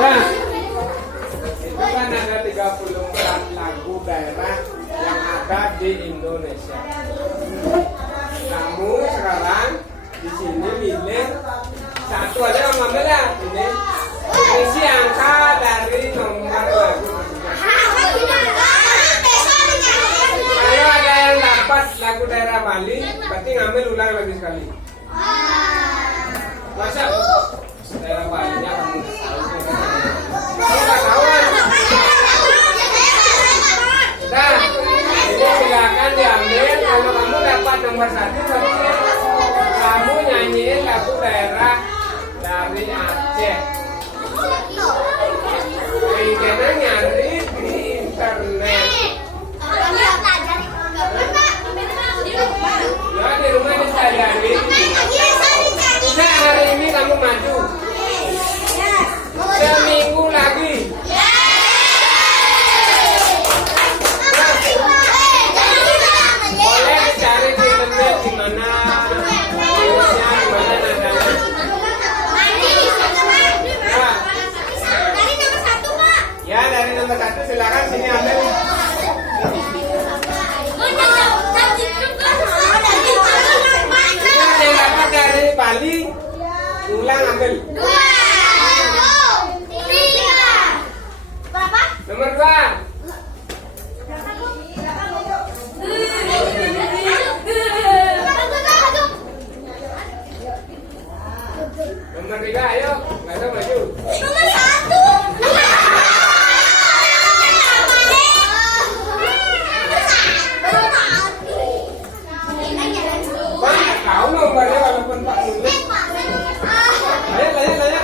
Nah, itu kan ada 34 lagu daerah yang ada di Indonesia. Kamu sekarang di sini milih satu aja, Om ambil ya. Ini isi angka dari nomor lagu. Kalau ada yang dapat lagu daerah Bali, berarti ngambil ulang lagi sekali. Masa daerah Balinya kamu nggak tahu? Nah, ini silakan diambil. Kalau kamu dapat nomor 1, berarti kamu nyanyiin lagu daerah dari Aceh. Karena nyari di internet. Ya di rumah bisa jadi. Nah, hari ini kamu maju. Seminggu lagi. Boleh dicari di internet di mana virusnya, di mana nadanya. Ya, dari nomor 1 silakan sini ambil. Yang dapat dari Bali, ulang ambil. Nomor 2. Nomor 3, ayo, maju maju. Nomor 1. Pak nggak tahu nomornya walaupun Pak nulis. Ayo, tanya.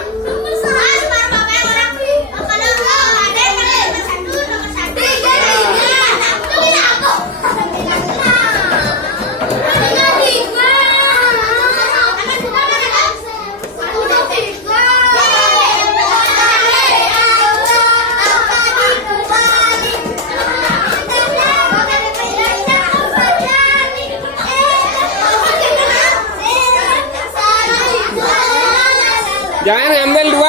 Jangan ngambil 2.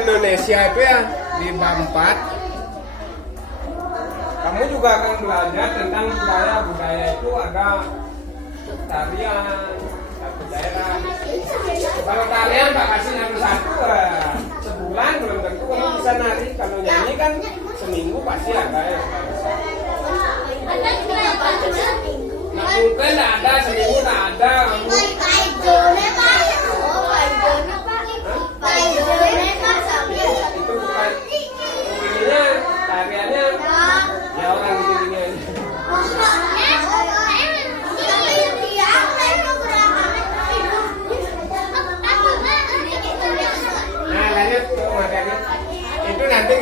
Indonesia itu ya di bab 4 kamu juga akan belajar tentang budaya itu ada tarian satu daerah. Kalau tarian Pak kasih nyanyi satu sebulan belum tentu kamu bisa nari. Kalau nyanyi kan seminggu pasti ada ya. Nah, mungkin ada seminggu tak ada kamu. Itu bukan ininya tariannya ya orang gini-gini aja.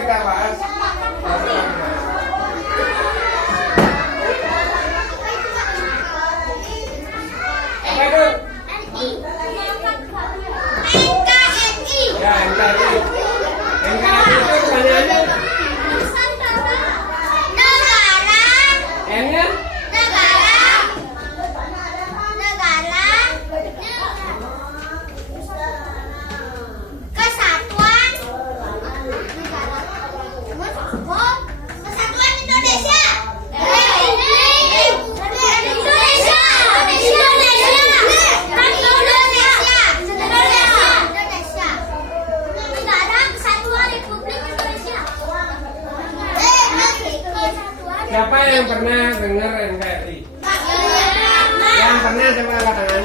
kita bahas. Apa itu? NKRI. Ya, NKRI. NKRI itu pertanyaannya. Negara. N-nya? Negara. Kesatuan. Kesatuan Indonesia. Negara Kesatuan Republik Indonesia. Siapa yang pernah dengar NKRI? Yang pernah coba angkat tangan.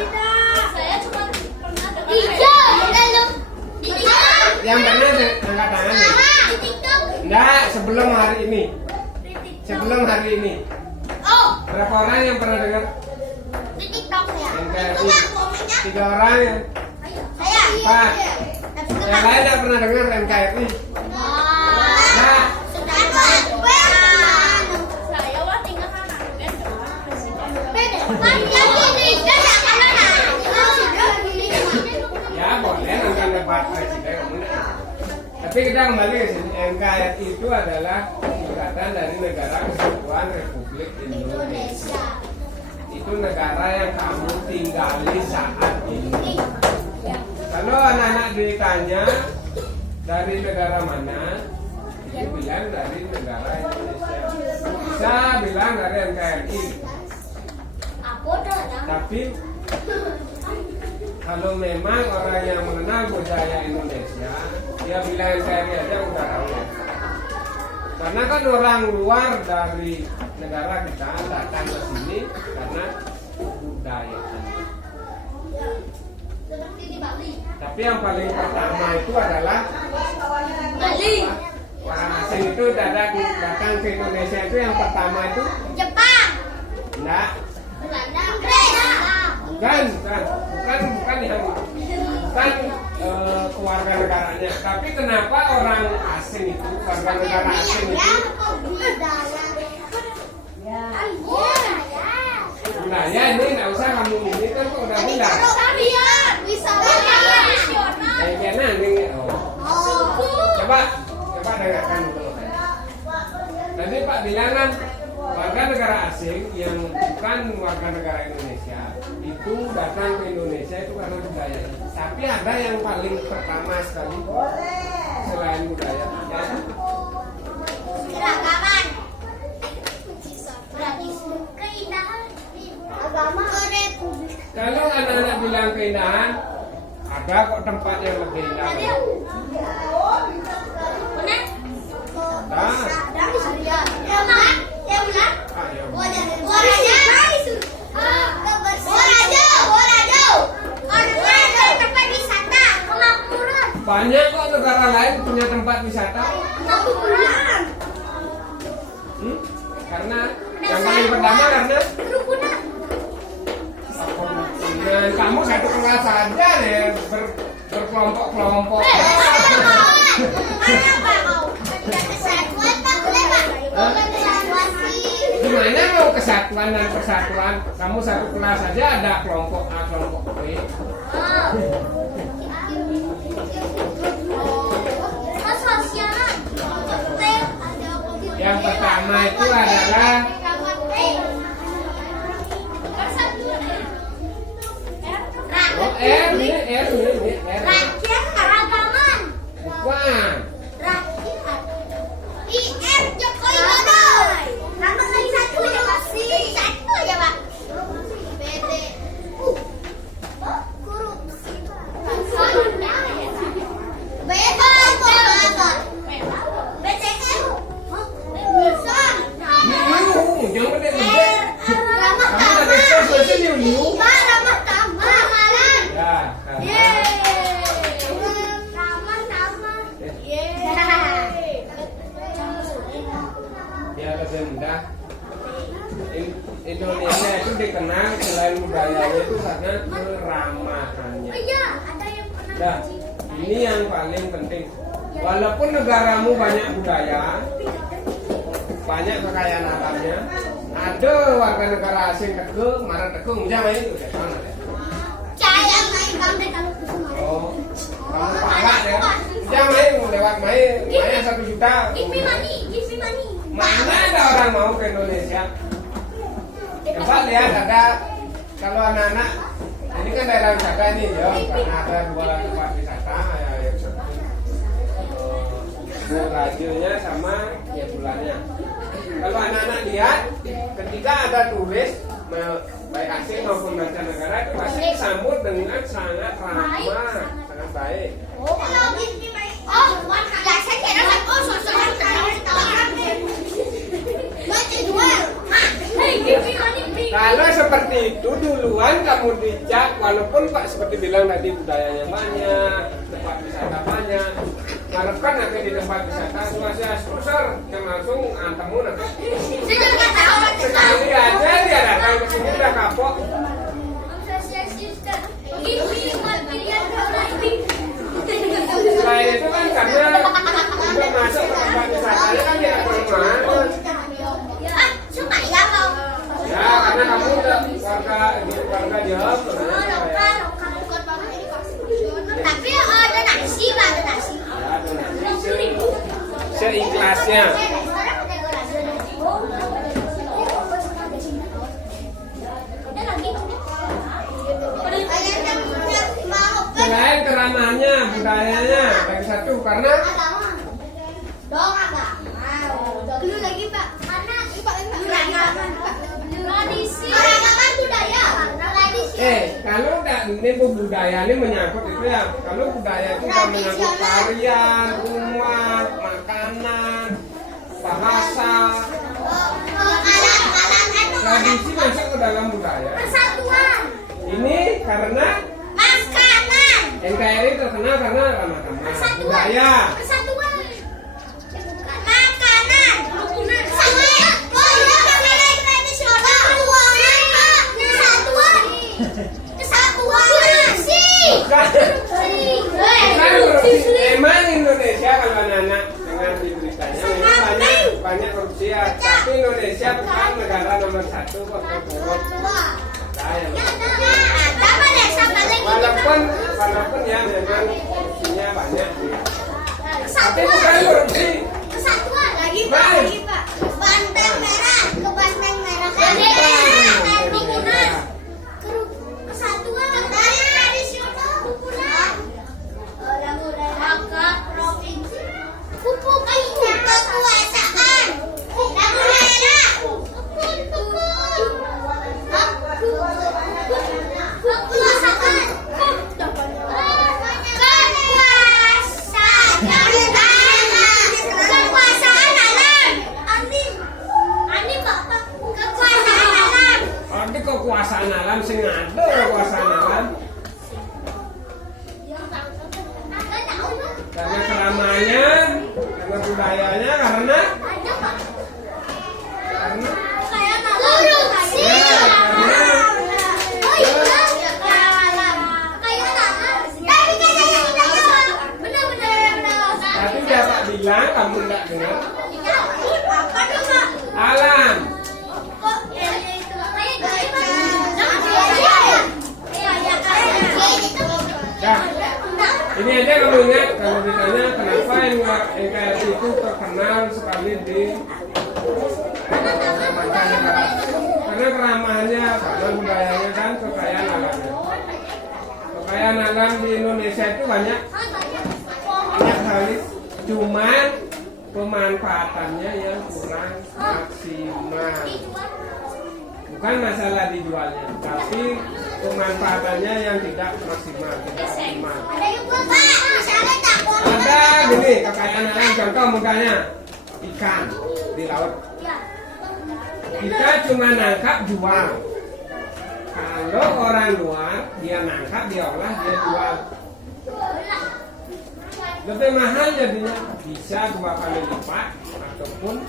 Saya cuma pernah dengar. Yang pernah angkat tangan. Di TikTok. Enggak, sebelum hari ini. Sebelum hari ini. Oh, Berapa orang yang pernah dengar di TikTok ya. NKRI? 3 orang ya. Saya. Pak, yang lain tidak pernah dengar NKRI. Nah, Saya wah tinggal anak. ya boleh nonton debat presiden kamu nak. Tapi kita kembali ke sini. NKRI itu adalah singkatan dari Negara Kesatuan Republik Indonesia. Itu negara yang kamu tinggali saat ini. Kalau anak-anak ditanya dari negara mana, itu bilang dari negara Indonesia. Bisa bilang dari NKRI. Tapi kalau memang orang yang mengenal budaya Indonesia, dia bilang NKRI aja udah tahu. Karena kan orang luar dari negara kita datang ke sini karena budaya. Tapi yang paling pertama itu adalah orang asing itu datang ke Indonesia itu yang pertama itu Jepang. enggak, Belanda. bukan yang keluarga negaranya. Tapi kenapa orang asing itu, warga negara asing itu budaya ini nggak usah kamu ini kan kok udah bilang. Kayak nih. Coba dengarkan dulu. Tadi Pak bilang kan warga negara asing yang bukan warga negara Indonesia itu datang ke Indonesia itu karena budaya. Tapi ada yang paling pertama sekali selain budaya. Keragaman. Keindahan. Agama. Republik. Kalau anak-anak bilang keindahan, ada kok tempat yang lebih indah. Mana? Ada. Banyak kok negara lain punya tempat wisata. Karena yang paling pertama karena kamu satu kelas saja deh berkelompok-kelompok. Gimana mau kesatuan dan persatuan? Kamu satu kelas saja ada kelompok A, kelompok B. Yang pertama itu adalah ini R. Rakyat keragaman. Bukan. Rakyat. IM Jokowi Dodo. Tambah lagi satu aja Pak. Satu aja Pak. BT. Korupsi Pak. Bebas. BCM. Besar. Jangan gede-gede. Kamu ada ekspresi liu-liu. Ramah tamah. Kamalan. Ya. Ya lebih mudah. Indonesia itu dikenal selain budayanya itu karena keramahannya. Iya, ada yang pernah Nah, ini yang paling penting. Walaupun negaramu banyak budaya, banyak kekayaan alamnya, ada warga negara asing teke, marah teke, jangan main itu, mana deh? Saya main kamu kalau Oh, kamu parah ya? Jangan main, lewat main 1 juta. Give me money. Mana ada orang mau ke Indonesia? Coba lihat ada, kalau anak-anak, ini kan daerah wisata ini ya, karena ada 2 tempat wisata yang seperti radionya sama ya bulannya. Kalau anak-anak lihat, ketika ada turis baik asing maupun mancanegara itu pasti disambut dengan sangat ramah, sangat baik. Oh, ya saya kira Kalau seperti itu duluan kamu dicak, walaupun Pak seperti bilang tadi budayanya banyak, tempat wisata banyak, harapkan nanti di tempat wisata masih sponsor yang langsung antamu nanti. Sekali aja dia datang ke sini udah kapok. Selain itu kan karena untuk masuk ke tempat wisatanya kan tidak perlu. Ya, karena kamu udah warga jawab. Tapi ada nasi, Pak, ada nasi. Seikhlasnya. Selain keramahannya, budayanya, bagi satu karena dong agak dulu lagi Pak, karena tradisi keragaman budaya. Kalau ini budaya ini menyangkut itu ya, kalau budaya itu kan menyangkut tarian, rumah, makanan, bahasa, tradisi masuk ke dalam budaya. Persatuan. Ini karena Makanan. NKRI terkenal karena budaya. Persatuan. Makanan. Persatuan. Memang Indonesia kalau anak-anak dengan beritanya banyak korupsi ya. Tapi Indonesia bukan negara nomor 1 kok. Walaupun ya memang korupsinya banyak. Tapi bukan korupsi. Kesatuan lagi Pak. Banteng merah ke banteng merah. Kesatuan dari tradisional rukunan. Maka provinsi. Pupuk kekuasaan. Lagu merah. Kekuasaan. Kekuasaan alam. Anim apa? Kekuasaan alam. Tapi kekuasaan alam sing ada kekuasaan alam. Karena keramahannya, karena budayanya, karena korupsi. tapi dapat bilang kamu enggak dengar. Alam. Ya, ini aja kamu ingat kalau ditanya kenapa NKRI itu terkenal sekali di mancanegara. Karena keramahannya, karena budayanya dan kekayaan alamnya. Kekayaan alam di Indonesia itu banyak sekali, cuman pemanfaatannya yang kurang maksimal. Bukan masalah dijualnya, tapi pemanfaatannya yang tidak maksimal, tidak optimal. Ada gini kekayaan alam, contoh mudahnya ikan di laut. Kita cuma nangkap jual. Kalau orang luar dia nangkap, dia olah, dia jual. Lebih mahal jadinya, bisa 2 kali lipat ataupun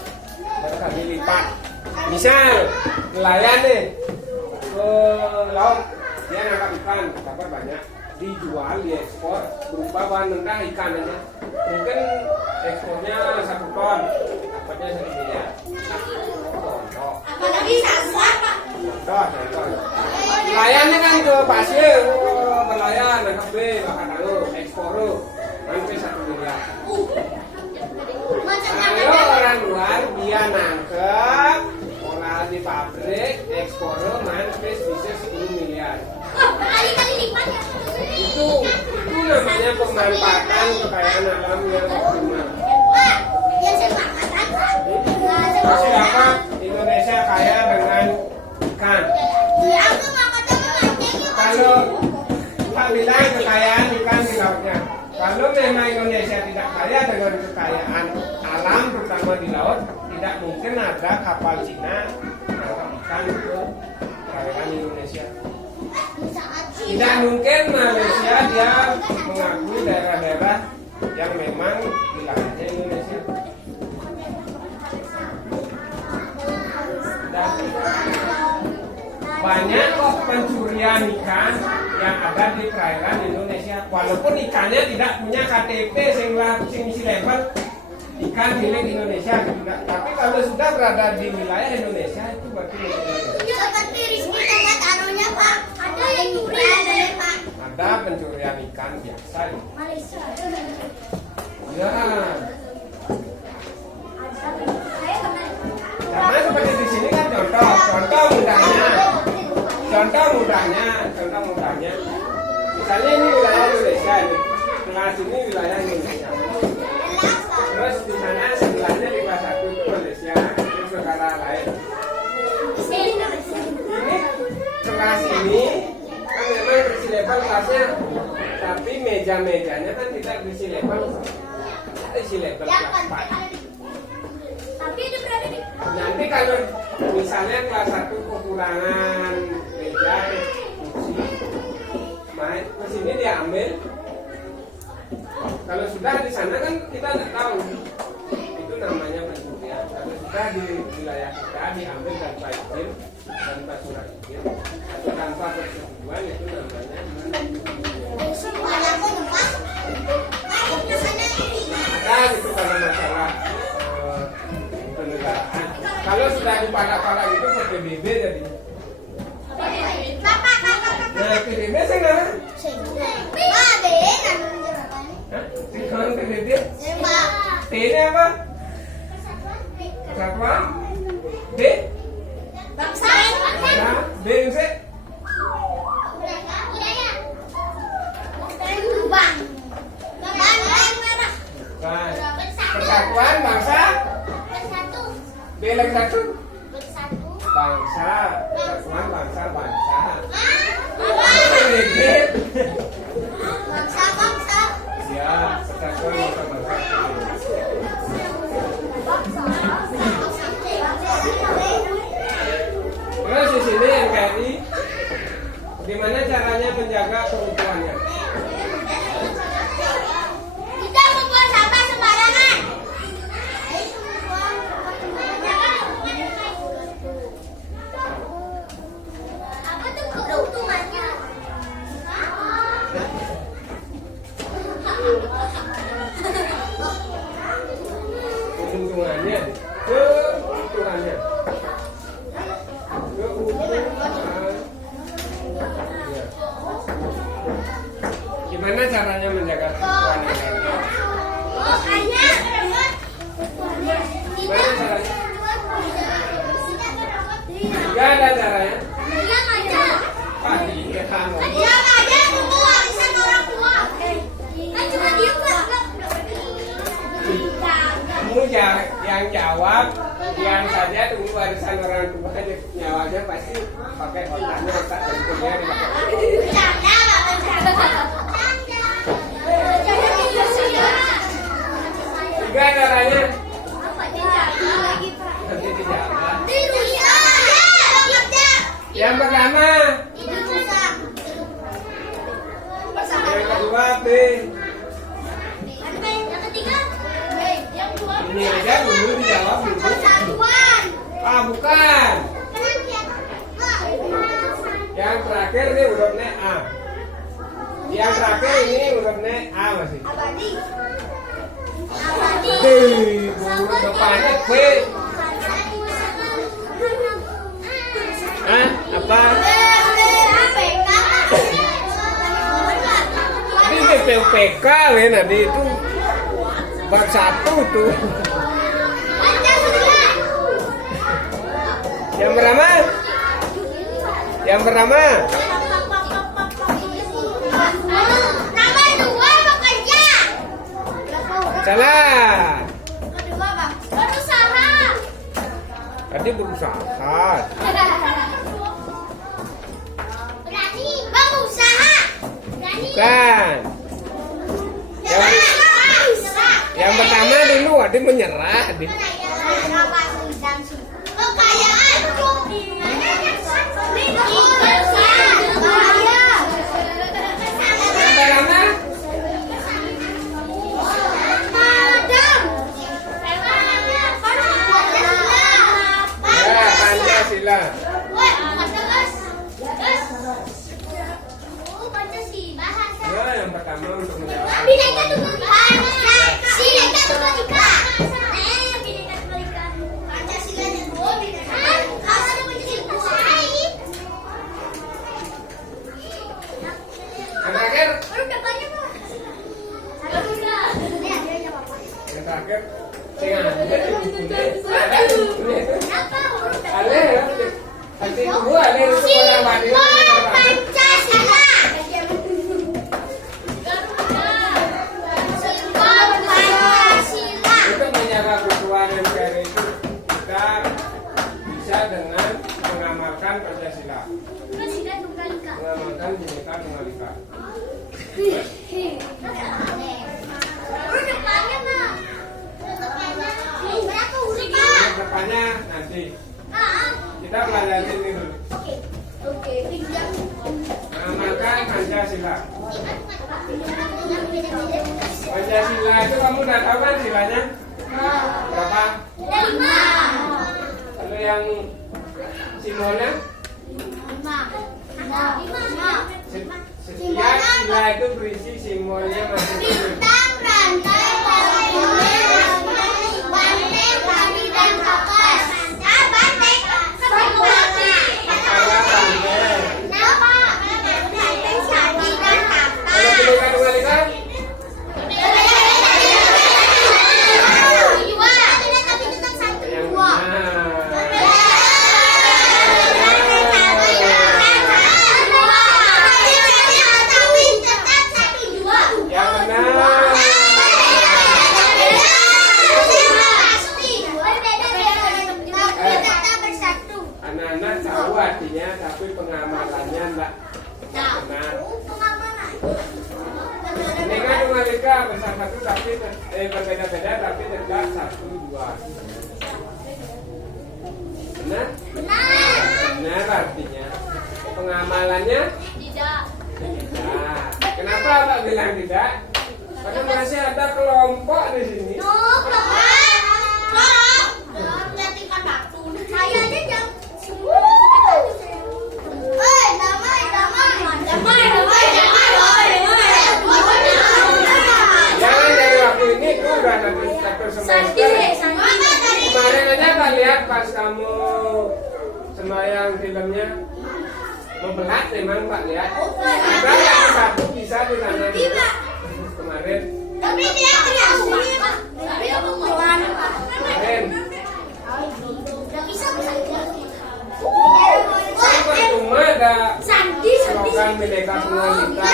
3 kali lipat. Misal nelayan nih ke laut, dia nangkap ikan dapat banyak, dijual, diekspor berupa bahan mentah ikan aja. Mungkin ekspornya 1 ton, dapatnya 1 miliar. Contoh. Apalagi sasar, Pak. Contoh. Layannya kan ke pasir, berlayar, nangkap B, makan dulu, ekspor sampai 1 miliar. Kalau orang luar dia nangkep, olah di pabrik, ekspor mantis bisa 10 miliar. Kali-kali lipatnya. Itu namanya pemanfaatan kekayaan alam yang optimal. Pak, dia semangat apa? Masih dapat Indonesia kaya dengan ikan. Ya, aku mau ketemu mancing. Kalau Pak bilang kekayaan ikan di lautnya. Kalau memang Indonesia tidak kaya dengan kekayaan alam, terutama di laut, tidak mungkin ada kapal Cina menangkap ikan ke perairan Indonesia. Tidak mungkin Malaysia dia mengakui daerah-daerah yang memang wilayahnya Indonesia. Dan banyak kok pencurian ikan yang ada di perairan Indonesia. Walaupun ikannya tidak punya KTP sing isi label ikan milik Indonesia, tapi kalau sudah berada di wilayah Indonesia itu berarti milik Indonesia. Seperti Rizky tempat anunya, Pak. Ada yang nyuri, ada Pak. Ada pencurian ikan biasa. Malaysia. Ya. Karena seperti di sini kan contoh mudahnya. Misalnya ini wilayah Indonesia ini, kelas ini wilayah Indonesia. Terus di sana sebelahnya di kelas 1 itu Malaysia, itu negara lain. Ini kelas ini kan memang berisi label kelasnya, tapi meja-mejanya kan tidak berisi label. Isi label kelas 4. Tapi dia berada di. Nanti kalau misalnya kelas 1 kekurangan meja, kursi, main ke sini diambil. Kalau sudah di sana kan kita nggak tahu, itu namanya pencurian. Kalau sudah di wilayah kita diambil tanpa izin, tanpa surat izin, atau tanpa persetujuan, itu namanya ada gitu kalau masalah penegaraan. Kalau sudah dipadak-padak itu ke PBB jadi. Nah PBB saya nggak. Hah? PBB? T-nya apa? Kesatuan? B? Bangsa. Nah, B C? Bang. Merah. Nah, Persatuan Bangsa? B lagi satu? Bangsa. Persatuan Bangsa. PBB? Bangsa. Ya, Persatuan Bangsa. Terus di sini yang KRI, gimana caranya menjaga keutuhannya? Tidak membuang sampah sembarangan. Apa tuh keuntungannya? Keuntungannya. Ya. Gimana caranya menjaga keutuhan yang lainnya? Gimana caranya? Gak ada caranya. Iya, kamu. Kamu yang jawab, yang saja tunggu warisan orang tua aja nyawanya pasti pakai otaknya otak dan kuliah dipakai. Tiga caranya. Nanti dijawab. Yang pertama. Yang kedua B. Ini aja dulu dijawab dulu. Ah bukan. Yang terakhir nih hurufnya A. Yang terakhir ini hurufnya A masih. Abadi. D, huruf depannya B. Hah? Apa? Ini BPUPK ya, nanti itu bab 1 tuh. Yang pertama? Yang pertama? Nomor 2 bekerja. Salah. Kedua bang, berusaha. Tadi berusaha. Berani, berusaha. Berani. Bukan. Yang pertama dulu Adi menyerah. Adi. Kekayaan. Yang pertama? Ya, Pancasila. Ya, yang pertama untuk menjawab. Bineka Tunggal Ika. Bineka Tunggal Ika. Bineka Tunggal Ika. Pancasila dan Bineka. Kalau ada Pancasila. Yang terakhir? Huruf depannya apa? Yang terakhir? Kenapa huruf depannya? Ale, nanti dua ale itu orang mati. Pancasila. Pancasila. Untuk menjaga keutuhan NKRI itu kita bisa dengan mengamalkan Pancasila, Bineka Tunggal Ika. mengamalkan Bineka Tunggal Ika. Huruf depannya mah. Berapa huruf Yang depannya nanti kita pelajari ini dulu. Oke. Pinjam. Mengamalkan Pancasila. Pancasila itu kamu udah tahu kan silanya? Berapa? 5. Kalau yang simbolnya? Setiap sila itu berisi simbolnya masing-masing. Bintang, rantai, banteng, tali, dan kapas. Banteng, Kepala banteng. Nama, banteng, sapi, dan kapas. Kalau Bineka Tunggal Ika? Yang yang benar. Anak-anak tahu artinya, tapi pengamalannya enggak benar. Bineka Tunggal Ika bersatu tapi berbeda-beda tapi tegak 1, 2. Benar? Benar artinya. Pengamalannya tidak. Kenapa Pak bilang tidak? Karena masih ada kelompok di sini. Saya aja jam. Jangan dari waktu ini tuh udah satu semester. Kemarin aja tak lihat pas kamu sembahyang filmnya membelat memang Pak lihat. Ada yang satu bisa di sana kemarin. Tapi dia kreasi, Pak. Dia pengeluaran, Pak. Kemarin. Bisa. Kan percuma ada Sandi. slogan Bineka Tunggal Ika.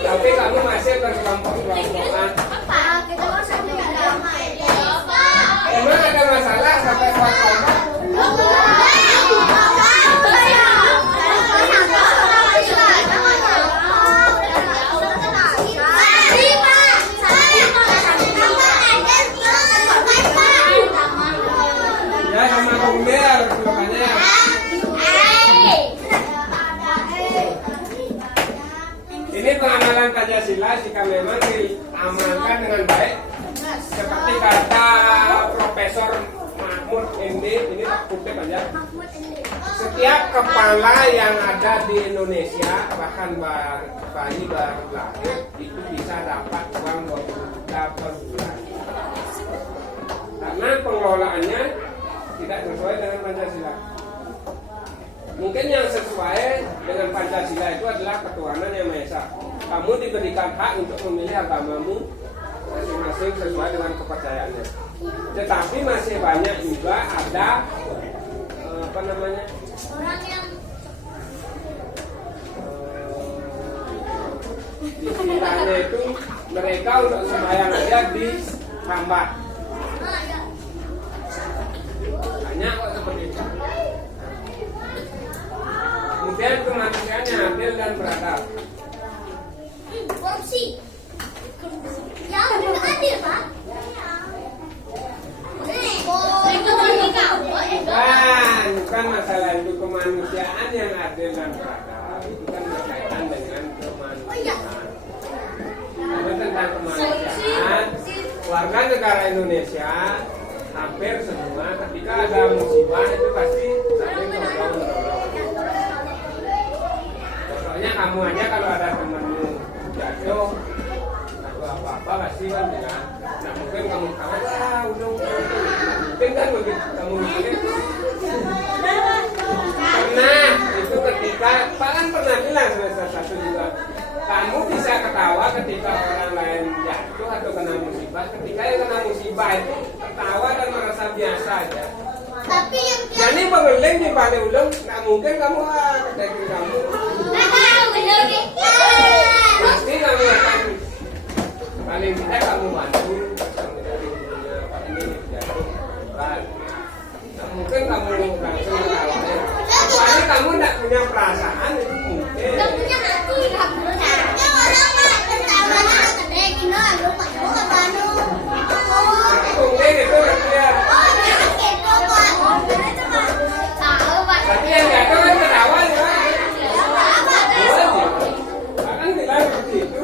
Tapi kamu masih berkelompok-kelompokan. Emang ada masalah sampai kelompok? Ya sama kumbel slogannya. Ini pengamalan Pancasila jika memang diamalkan dengan baik, seperti kata Profesor Mahmud MD, ini kutip aja. Setiap kepala yang ada di Indonesia, bahkan bayi baru lahir, itu bisa dapat uang 20 juta per bulan. Karena pengelolaannya tidak sesuai dengan Pancasila. Mungkin yang sesuai dengan Pancasila itu adalah ketuhanan yang Maha Esa. Kamu diberikan hak untuk memilih agamamu masing-masing sesuai dengan kepercayaannya. Tetapi masih banyak juga ada orang yang istilahnya itu mereka untuk sembahyang aja dihambat. Banyak kok seperti itu. Kemudian kemanusiaannya adil dan beradab. korupsi. Ya, tidak adil, Pak. Bukan masalah itu, kemanusiaan yang adil dan beradab itu kan berkaitan dengan kemanusiaan. Karena tentang kemanusiaan, warga negara Indonesia hampir semua ketika ada musibah itu pasti saling tolong-menolong. Contohnya kamu aja kalau ada temanmu jatuh atau apa-apa pasti kan bilang, nah mungkin kamu kawan mungkin kan begitu kamu mungkin pernah itu ketika Pak kan pernah bilang semester 1 juga, kamu bisa ketawa ketika orang lain jatuh atau kena musibah, ketika yang kena musibah itu ketawa dan merasa biasa aja. Tapi yang jadi pengeling di balik ulung, nggak mungkin kamu kedekin kamu. Pasti kamu akan paling tidak kamu bantu Pak ini jatuh kan. Nggak mungkin kamu langsung ketawa. Kecuali kamu nggak punya perasaan itu mungkin. nggak punya hati, nggak punya. Yang orang mah tertawanya gede gini, lu pak lu nggak banu. Mungkin itu dia. Oh, jangan gitu pak. Tahu pak. Tapi yang jatuh kan ketawa ya. Apa? Bahkan bilang seperti itu.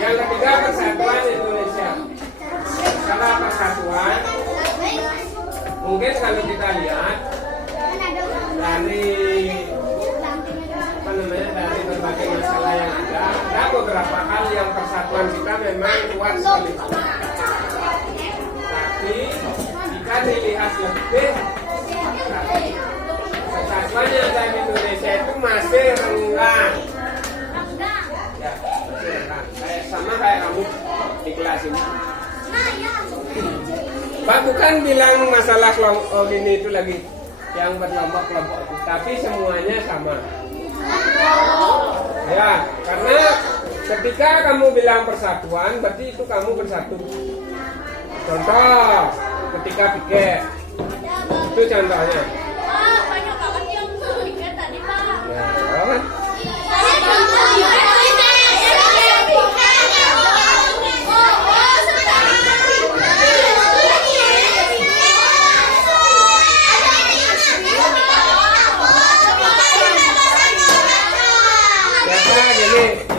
Yang ketiga persatuan Indonesia. Masalah persatuan, mungkin kalau kita lihat dari dari berbagai masalah yang ada beberapa hal yang persatuan kita memang kuat sekali. Tapi jika dilihat lebih persatuan yang ada di Indonesia itu masih renggang. Ya, masih renggang. Sama kayak kamu di kelas ini. Pak bukan bilang masalah kelompok ini itu lagi yang berkelompok-kelompok itu, tapi semuanya sama. Ya, karena ketika kamu bilang persatuan, berarti itu kamu bersatu. Contoh, ketika piket, itu contohnya. Pak, banyak banget yang piket tadi pak. Ya, kan?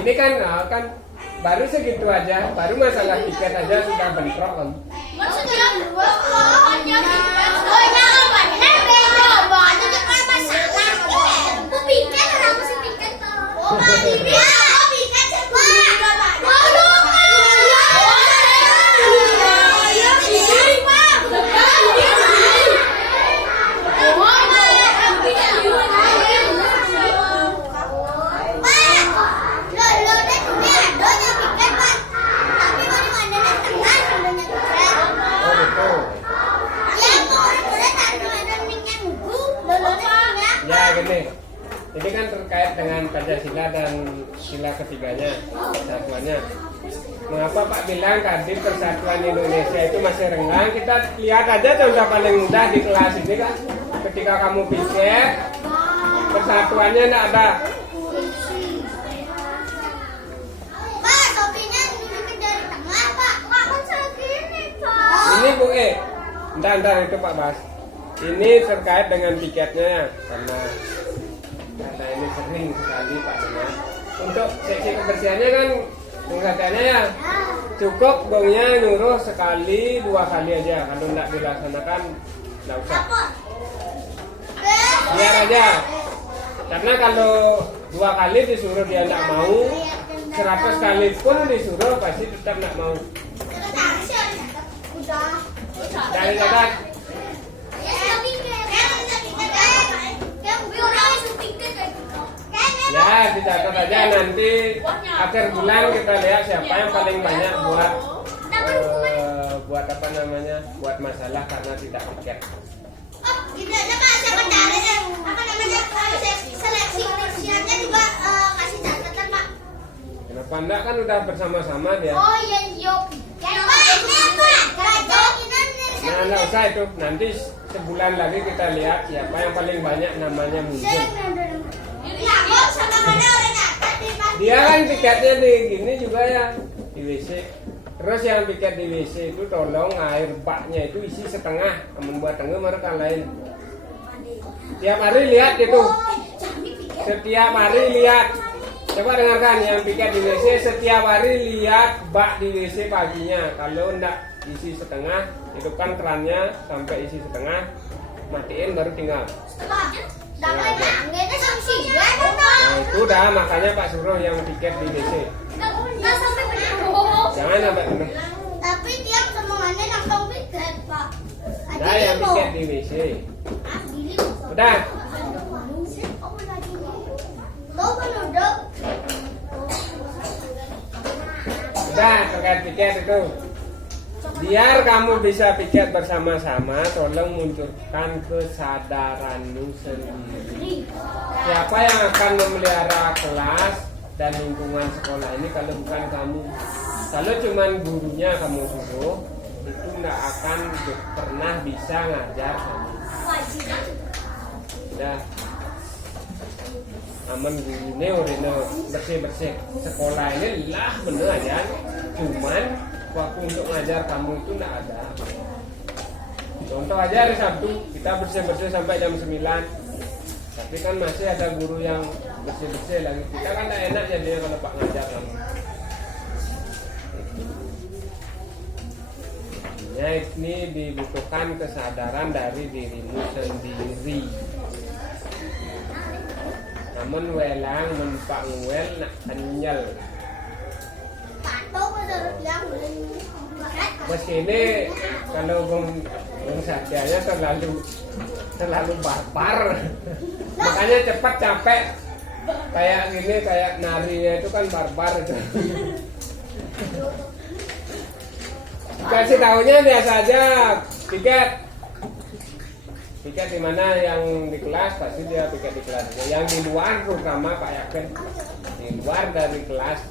Ini kan baru segitu aja, baru masalah tiket aja sudah bentrok kan. Maksudnya pokoknya piket. Oh jangan banyak bentrok, banyak kan masalah. Aku piket, kenapa sih piket? Oh piket cepat. Oh lupa. Ini kan terkait dengan Pancasila dan sila ketiganya, persatuannya. Mengapa Pak bilang tadi persatuan Indonesia itu masih renggang? Kita lihat aja contoh paling mudah di kelas ini kan. Ketika kamu piket, persatuannya tidak ada. Pak, topinya duduk dari tengah Pak. Pak, kan segini Pak. Ini Bu entar itu Pak Bas. Ini terkait dengan tiketnya karena ini sering sekali Pak Dengar. Untuk seksi kebersihannya kan pengertiannya ya cukup gongnya nyuruh sekali 2 kali aja. Kalau tidak dilaksanakan tidak usah. Biar aja. Karena kalau 2 kali disuruh dia tidak mau, 100 kali pun disuruh pasti tetap tidak mau. Dari catat. Ya, dicatat aja nanti akhir bulan kita lihat siapa yang paling banyak buat apa namanya, buat masalah karena tidak tiket. Seleksi usianya juga kasih catatan, Pak. Kenapa enggak, kan udah bersama-sama dia. Oh iya, Nah, enggak usah itu. Nanti sebulan lagi kita lihat siapa yang paling banyak namanya muncul. Dia kan tiketnya di gini juga ya, di WC. Terus yang tiket di WC itu tolong air baknya itu isi setengah, membuat tengah mereka lain. Tiap hari lihat itu. Setiap hari lihat. Coba dengarkan yang tiket di WC, setiap hari lihat bak di WC paginya. Kalau enggak isi setengah, hidupkan kerannya sampai isi setengah, matiin baru tinggal. Nah, itu udah makanya Pak suruh yang tiket di WC. Jangan sampai penuh. Tapi tiap semuanya langsung tiket, Pak. Nah, yang tiket di WC. Udah. Udah, terkait tiket itu. Biar kamu bisa piket bersama-sama, tolong munculkan kesadaranmu sendiri. Siapa yang akan memelihara kelas dan lingkungan sekolah ini kalau bukan kamu? Kalau cuma gurunya kamu suruh, itu nggak akan pernah bisa ngajar kamu. Udah. Aman gurune urine bersih-bersih. Sekolah ini lah bener aja. Cuman waktu untuk ngajar kamu itu enggak ada. Contoh aja hari Sabtu kita bersih-bersih sampai jam 9. Tapi kan masih ada guru yang bersih-bersih lagi. Kita kan enggak enak jadinya kalau Pak ngajar kamu. Ya, ini dibutuhkan kesadaran dari dirimu sendiri. Namun welang menpak wel nak kenyal. Bos ini kalau bung sadarnya terlalu barbar. Makanya cepat capek. Kayak gini, kayak narinya itu kan barbar itu. Kasih tahunya biasa aja. Piket di mana yang di kelas pasti dia piket di kelas. Yang di luar terutama Pak Yakin, di luar dari kelas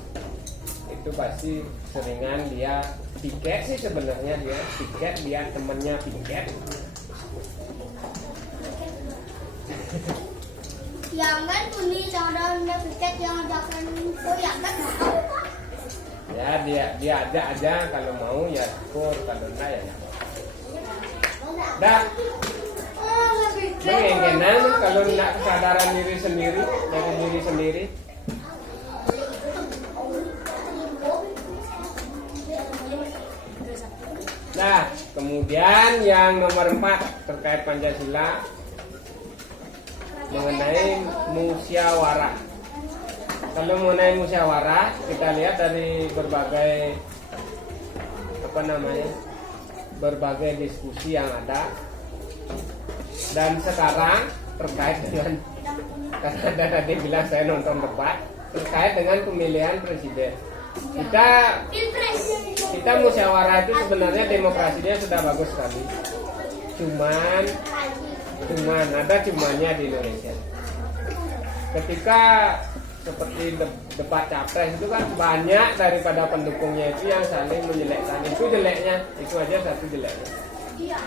itu pasti seringan dia piket sih sebenarnya dia piket dia temennya piket. Yang kan bunyi jangan piket yang ajakan itu yang kan mau. Ya dia ajak aja kalau mau ya syukur, kalau enggak ya. Dah. Mengenang kalau tidak kesadaran diri sendiri dari diri sendiri. Nah, kemudian yang nomor 4 terkait Pancasila mengenai musyawarah. Kalau mengenai musyawarah kita lihat dari berbagai diskusi yang ada. Dan sekarang terkait dengan, karena ada tadi bilang saya nonton debat terkait dengan pemilihan presiden. Kita musyawarah itu sebenarnya demokrasinya sudah bagus sekali. Cuman ada cumannya di Indonesia. Ketika seperti debat capres itu kan banyak daripada pendukungnya itu yang saling menjelekkan. Itu jeleknya, itu aja satu jeleknya. Ya,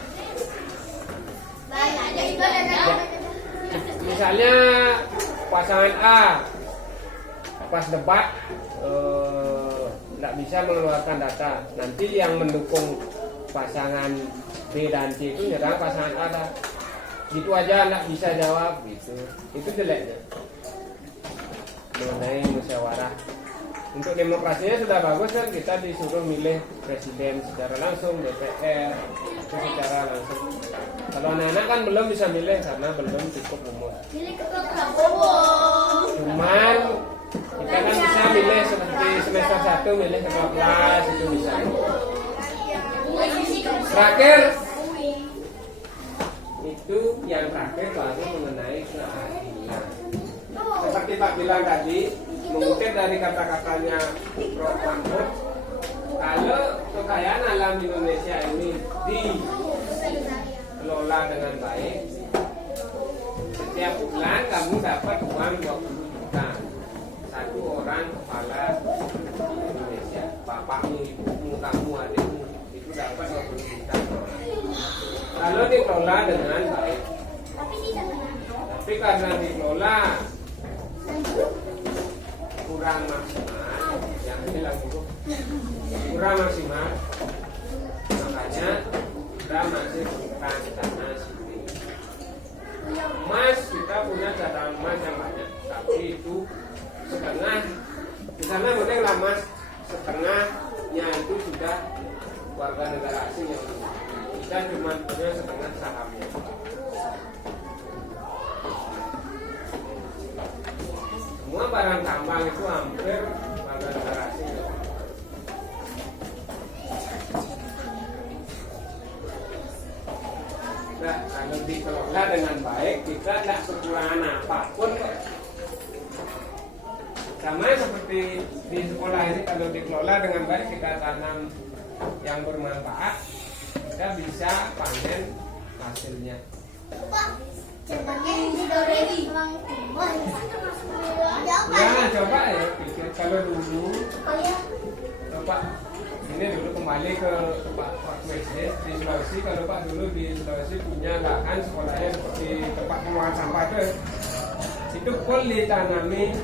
misalnya pasangan A pas debat tidak bisa mengeluarkan data, nanti yang mendukung pasangan B dan C itu nyerang pasangan A dah. Gitu aja tidak bisa jawab gitu, itu jeleknya mengenai musyawarah. Untuk demokrasinya sudah bagus kan, kita disuruh milih presiden secara langsung, DPR itu secara langsung. Kalau anak-anak kan belum bisa milih karena belum cukup umur. Milih ketua Prabowo. Cuman kita kan bisa milih seperti semester 1 milih ketua kelas itu bisa. Terakhir itu yang terakhir baru mengenai keadilan. Seperti Pak bilang tadi, mengutip dari kata-katanya Prof. Mahfud, kalau kekayaan alam Indonesia ini dikelola dengan baik, setiap bulan kamu dapat uang 20 juta. Satu orang kepala Indonesia, bapakmu, ibumu, kamu, adikmu, itu dapat 20 juta. Kalau dikelola dengan baik. Tapi karena dikelola kurang maksimal, yang ini lagi kurang maksimal, makanya kita masih bukan tanah sini. Emas kita punya cadangan emas yang banyak, tapi itu setengah. Di sana mungkin lah emas setengahnya itu sudah warga negara asing yang kita cuma punya setengah sahamnya. Semua barang tambang itu hampir warga negara asing. Nah, kalau dikelola dengan baik, kita tidak kekurangan apapun kok. Sama seperti di sekolah ini, kalau dikelola dengan baik, kita tanam yang bermanfaat, kita bisa panen hasilnya. Ya, coba ya pikir kalau dulu, coba ini dulu kembali ke Pak Presiden di Sulawesi. Kalau Pak dulu di Sulawesi punya lahan sekolahnya seperti tempat pembuangan sampah itu pun ditanami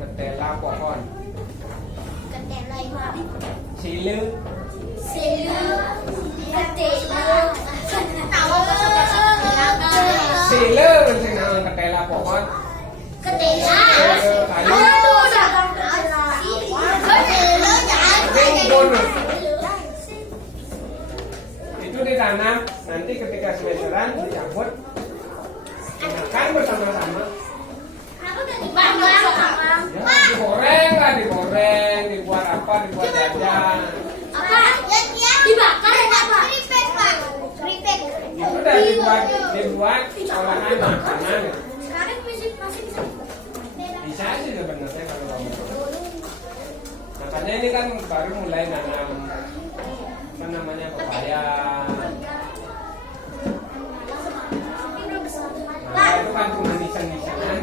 ketela pohon, silu, silu mencenang ketela pohon, itu ditanam, nanti ketika semesteran dicabut, dimakan bersama-sama. Ya, digoreng lah, dibuat apa, dibuat jajan. Dibakar ya Pak? Itu udah dibuat olahan makanan. Sekarang masih bisa. Bisa sih sebenarnya kalau kamu. Makanya ini kan baru mulai nanam apa namanya pepaya. Nah, itu kan cuma nisan-nisanan.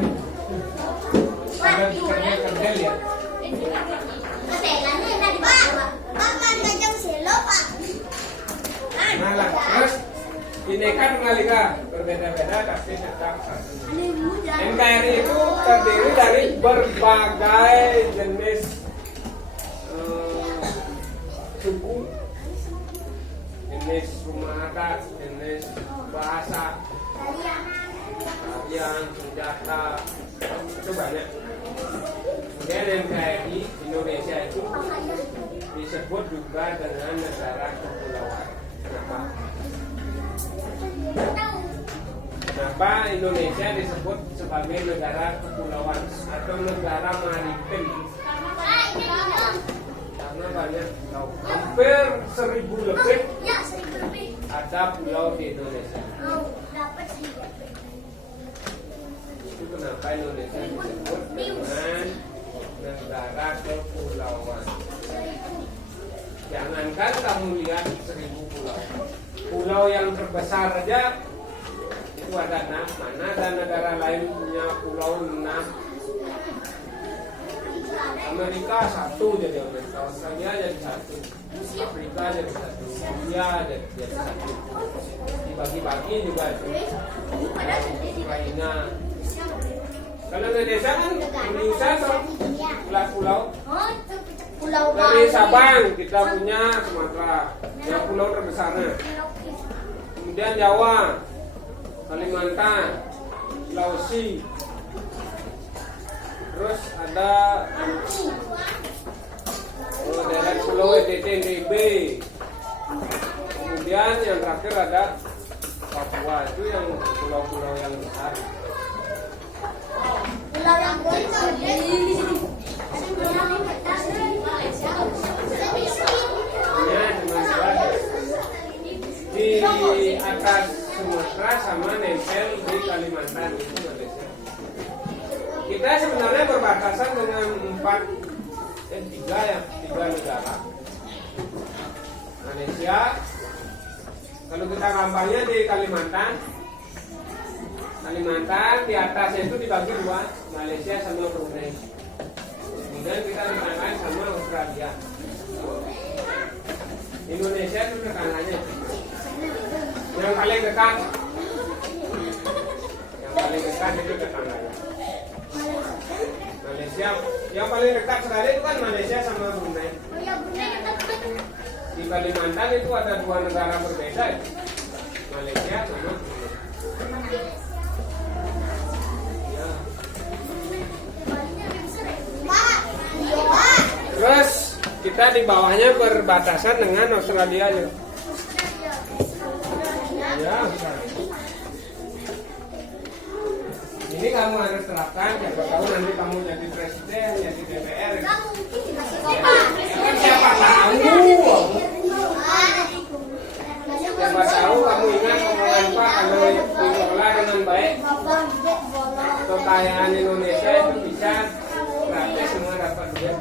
Kalau kerja ya. Ketelannya tadi Pak. Pak. Nah lah, terus Bhinneka Tunggal Ika berbeda-beda tapi tetap satu. NKRI itu terdiri dari berbagai jenis suku, jenis rumah adat, jenis bahasa, tarian, senjata, itu banyak. Kemudian NKRI Indonesia itu disebut juga dengan negara kepulauan. Kenapa Indonesia disebut sebagai negara kepulauan atau negara maritim? Karena banyak pulau, hampir 1000 lebih ada pulau di Indonesia. Itu kenapa Indonesia disebut dengan negara kepulauan. Jangankan kamu lihat 1000 pulau, pulau yang terbesar aja itu ada 6. Mana ada negara lain punya pulau 6? Amerika 1 jadi Amerika, Australia jadi 1, Afrika jadi 1, India jadi 1. Dibagi-bagi juga itu. Ukraina. Kalau Indonesia kan Indonesia pulau-pulau. Dari Sabang kita punya Sumatera, yang pulau terbesarnya. Kemudian Jawa, Kalimantan, Sulawesi, Terus ada daerah Pulau NTB. Kemudian yang terakhir ada Papua, itu yang pulau-pulau yang besar. Pulau yang besar. Ya, cuma dua. Di atas Sumatera sama nempel di Kalimantan itu Malaysia. Kita sebenarnya berbatasan dengan tiga negara. Malaysia, kalau kita gampangnya di Kalimantan di atasnya itu dibagi dua, Malaysia sama Brunei. Kemudian kita ditangani sama Australia. Indonesia itu tetangganya. Yang paling dekat itu tetangganya. Malaysia, yang paling dekat sekali itu kan Malaysia sama Brunei. Di Kalimantan itu ada dua negara berbeda, Malaysia sama Brunei. Ya. Terus kita di bawahnya berbatasan dengan Australia. Ya. Ini kamu harus terapkan, siapa tahu nanti kamu jadi presiden, jadi DPR. Siapa tahu? Siapa tahu kamu ingat omongan Pak, kalau dikelola dengan baik, kekayaan Indonesia itu bisa gratis, semua dapat duit.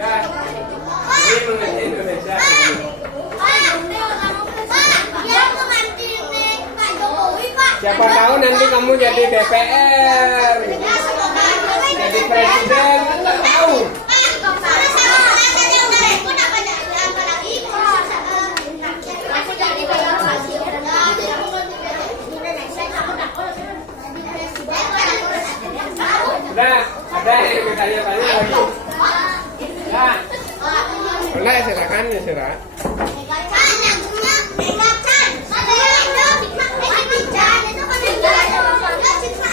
Dan ini mengerti Indonesia. Siapa tahu nanti kamu jadi DPR, jadi presiden, nggak tahu. Ada yang bertanya-tanya lagi? Nah, boleh silakan ya silakan.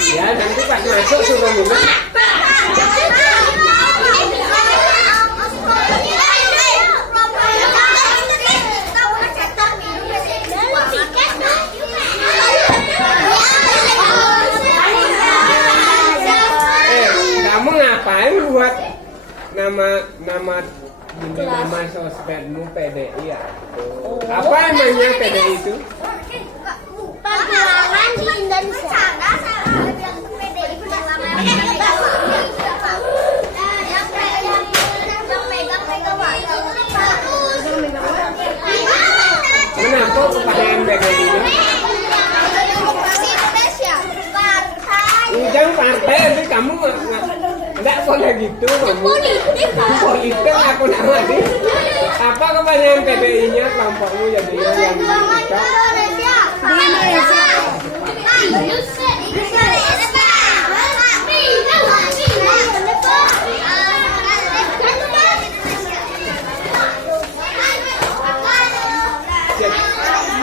Ya nanti pas masuk suruh minum. Kamu ngapain buat nama sosmedmu PDI ya? Apa emangnya PDI itu? Perjuangan di Indonesia. Kenapa kepada PDI ini? Ujang partai, tapi kamu enggak boleh gitu kamu. Politik aku nama di. Apa kebanyakan PDI-nya kelompokmu jadi yang kita? Di Indonesia. Jangan